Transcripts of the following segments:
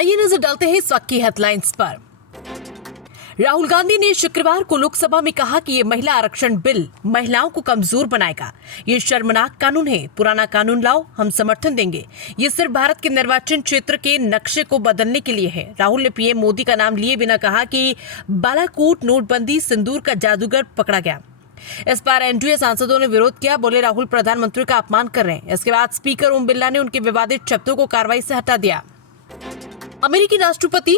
आइए नजर डालते हैं इस वक्त की हेडलाइंस पर। राहुल गांधी ने शुक्रवार को लोकसभा में कहा कि ये महिला आरक्षण बिल महिलाओं को कमजोर बनाएगा। ये शर्मनाक कानून है, पुराना कानून लाओ, हम समर्थन देंगे। ये सिर्फ भारत के निर्वाचन क्षेत्र के नक्शे को बदलने के लिए है। राहुल ने पीएम मोदी का नाम लिए बिना कहा कि बालाकोट नोटबंदी सिंदूर का जादूगर पकड़ा गया। इस पर एनडीए सांसदों ने विरोध किया, बोले राहुल प्रधानमंत्री का अपमान कर रहे हैं। इसके बाद स्पीकर ओम बिरला ने उनके विवादित शब्दों को कार्रवाई से हटा दिया। अमेरिकी राष्ट्रपति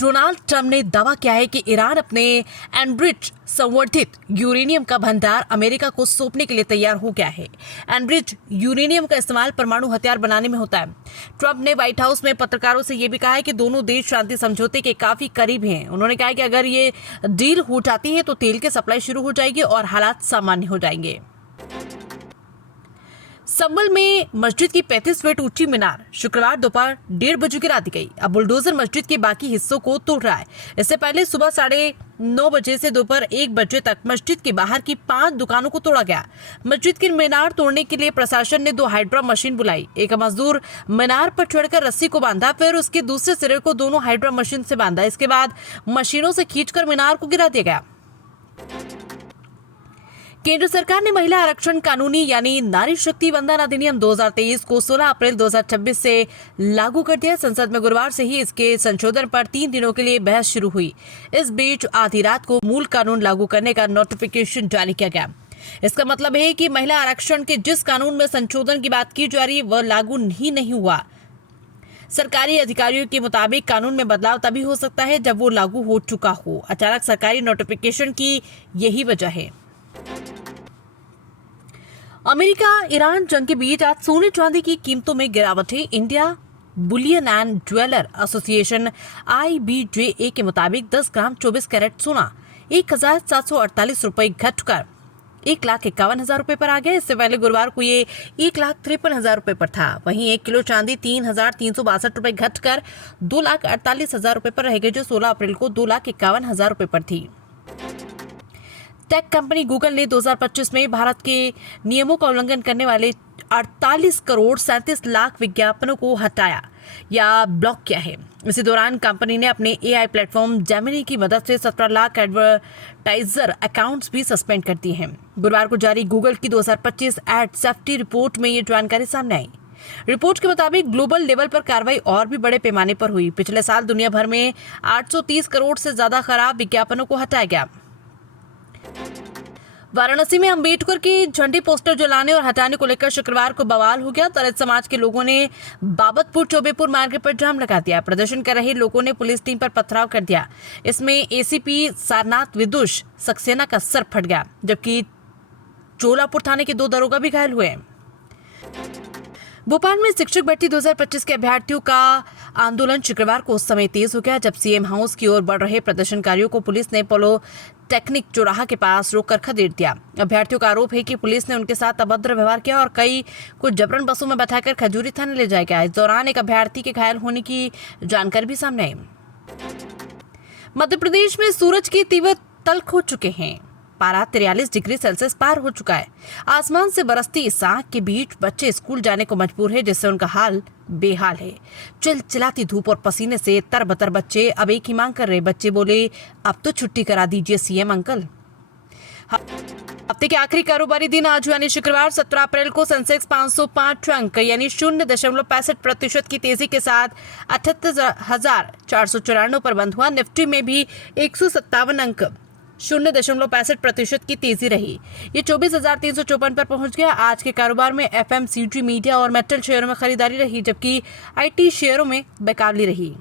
डोनाल्ड ट्रंप ने दावा किया है कि ईरान अपने एनरिच्ड संवर्धित यूरेनियम का भंडार अमेरिका को सौंपने के लिए तैयार हो गया है। एनरिच्ड यूरेनियम का इस्तेमाल परमाणु हथियार बनाने में होता है। ट्रंप ने व्हाइट हाउस में पत्रकारों से यह भी कहा है कि दोनों देश शांति समझौते के काफी करीब हैं। उन्होंने कहा कि अगर ये डील हो जाती है तो तेल की सप्लाई शुरू हो जाएगी और हालात सामान्य हो जाएंगे। संभल में मस्जिद की 35 फीट ऊंची मीनार शुक्रवार दोपहर 1:30 बजे गिरा दी गई। अब बुलडोजर मस्जिद के बाकी हिस्सों को तोड़ रहा है। इससे पहले सुबह 9:30 बजे से दोपहर 1 बजे तक मस्जिद के बाहर की 5 दुकानों को तोड़ा गया। मस्जिद की मीनार तोड़ने के लिए प्रशासन ने 2 हाइड्रा मशीन बुलाई। एक मजदूर मीनार पर चढ़कर रस्सी को बांधा, फिर उसके दूसरे सिरे को दोनों हाइड्रा मशीन से बांधा। इसके बाद मशीनों से खींचकर मीनार को गिरा दिया गया। केंद्र सरकार ने महिला आरक्षण कानूनी यानी नारी शक्ति वंदन अधिनियम 2023 को 16 अप्रैल 2026 से लागू कर दिया। संसद में गुरुवार से ही इसके संशोधन पर 3 दिनों के लिए बहस शुरू हुई। इस बीच आधी रात को मूल कानून लागू करने का नोटिफिकेशन जारी किया गया। इसका मतलब है कि महिला आरक्षण के जिस कानून में संशोधन की बात की जा रही है वह लागू ही नहीं हुआ। सरकारी अधिकारियों के मुताबिक कानून में बदलाव तभी हो सकता है जब वो लागू हो चुका हो। अचानक सरकारी नोटिफिकेशन की यही वजह है। अमेरिका ईरान जंग के बीच आज सोने चांदी की कीमतों में गिरावट है। India Boolean and jeweller association IBJA के मुताबिक 10 ग्राम 24 कैरेट सोना 1,748 रुपए घटकर 1,51,000 रुपए पर आ गया। इससे पहले गुरुवार को ये 1,53,000 रुपए पर था। वहीं 1 किलो चांदी 3,362 रुपए घटकर 2,48,000 रुपए पर रह गई, जो 16 अप्रैल को 2,51,000 रुपए पर थी। टेक कंपनी गूगल ने 2025 में भारत के नियमों का उल्लंघन करने वाले 48 करोड़ 37 लाख विज्ञापनों को हटाया या ब्लॉक किया है। इसी दौरान कंपनी ने अपने AI प्लेटफॉर्म जेमिनी की मदद से 17 लाख एडवर्टाइजर अकाउंट्स भी सस्पेंड कर दिए हैं। गुरुवार को जारी गूगल की 2025 एड सेफ्टी रिपोर्ट में ये जानकारी सामने आई। रिपोर्ट के मुताबिक ग्लोबल लेवल पर कार्रवाई और भी बड़े पैमाने पर हुई। पिछले साल दुनिया भर में 830 करोड़ से ज्यादा खराब विज्ञापनों को हटाया गया। वाराणसी में अम्बेडकर के झंडे पोस्टर जलाने और हटाने को लेकर शुक्रवार को बवाल हो गया। दलित समाज के लोगों ने बाबतपुर चौबेपुर मार्ग पर जाम लगा दिया। प्रदर्शन कर रहे लोगों ने पुलिस टीम पर पथराव कर दिया। इसमें ACP सारनाथ विदुष सक्सेना का सर फट गया, जबकि चोलापुर थाने के 2 दरोगा भी घायल हुए। भोपाल में शिक्षक भर्ती 2025 के अभ्यर्थियों का आंदोलन शुक्रवार को उस समय तेज हो गया जब CM हाउस की ओर बढ़ रहे प्रदर्शनकारियों को पुलिस ने पॉलिटेक्निक चौराहा के पास रोककर खदेड़ दिया। अभ्यर्थियों का आरोप है कि पुलिस ने उनके साथ अभद्र व्यवहार किया और कई को जबरन बसों में बैठाकर खजूरी थाने ले जाया गया। इस दौरान एक अभ्यर्थी के घायल होने की जानकारी भी सामने आई। मध्य प्रदेश में सूरज की तीव्र तल्ख हो चुके हैं। पारा 43 डिग्री सेल्सियस पार हो चुका है। आसमान से बरसती इस आग के बीच बच्चे स्कूल जाने को मजबूर है, जिससे उनका हाल बेहाल है। चिलचिलाती धूप और पसीने से तरबतर बच्चे अब एक ही मांग कर रहे। बच्चे बोले, अब तो छुट्टी करा दीजिए CM अंकल। हफ्ते के आखिरी कारोबारी दिन आज यानी शुक्रवार 17 अप्रैल को सेंसेक्स 505 अंक यानी 0.65% की तेजी के साथ 78,494 पर बंद हुआ। निफ्टी में भी 157 अंक 0.65% की तेजी रही। ये 24,354 पर पहुंच गया। आज के कारोबार में FMCG, मीडिया और मेटल शेयरों में खरीदारी रही, जबकि IT शेयरों में बेकाबली रही।